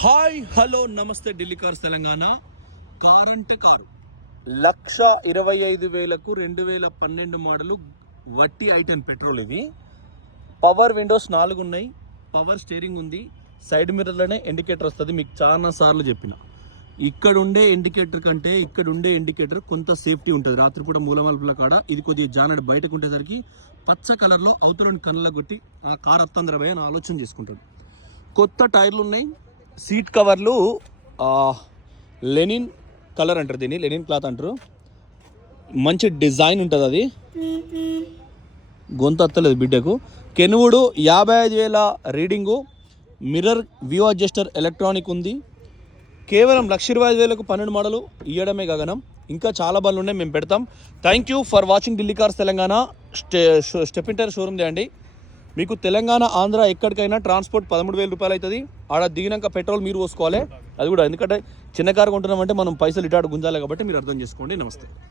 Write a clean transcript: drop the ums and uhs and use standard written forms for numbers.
Hi hello నమస్తే Delhi cars Telangana. Car అంటే car 1,25,000కు 2012 model వట్టి i10 పెట్రోల్. ఇది పవర్ విండోస్ 4 ఉన్నాయి, పవర్ స్టీరింగ్ ఉంది, సైడ్ మిర్రర్లోనే ఇండికేటర్ వస్తుంది. మీకు చాలా సార్లు చెప్పిన ఇక్కడ ఉండే ఇండికేటర్ కంటే ఇక్కడ ఉండే ఇండికేటర్ కొంత సేఫ్టీ ఉంటుంది. రాత్రిపూట మూలమలుపుల కాడ ఇది కొద్దిగా జానడు బయటకు ఉండేసరికి పచ్చ కలర్లో అవతలని కళ్ళ కొట్టి ఆ కార్ అత్తందరభయ అని ఆలోచన చేసుకుంటాడు. కొత్త టైర్లు ఉన్నాయి, సీట్ కవర్లు లెనిన్ కలర్ అంటారు, దీన్ని లెనిన్ క్లాత్ అంటారు. మంచి డిజైన్ ఉంటుంది, అది గొంతు అత్తలేదు బిడ్డకు. కెన్వుడ్ 55,000 reading, mirror view adjuster electronic ఉంది. కేవలం 1,25,000కు 12 మోడలు ఇవ్వడమే గగనం. ఇంకా చాలా బండ్లు ఉన్నాయి, మేము పెడతాం. Thank you for watching Delhi cars Telangana. స్టెప్పింటర్ షోరూమ్ చేయండి. మీకు తెలంగాణ ఆంధ్ర ఎక్కడికైనా ట్రాన్స్పోర్ట్ 13,000 రూపాయలు అవుతుంది. ఆడ దిగినాక పెట్రోల్ మీరు పోసుకోవాలి, అది కూడా. ఎందుకంటే చిన్న కారు కొంటున్నామంటే మనం పైసలు ఇటాడు గుంజాలి, కాబట్టి మీరు అర్థం చేసుకోండి. నమస్తే.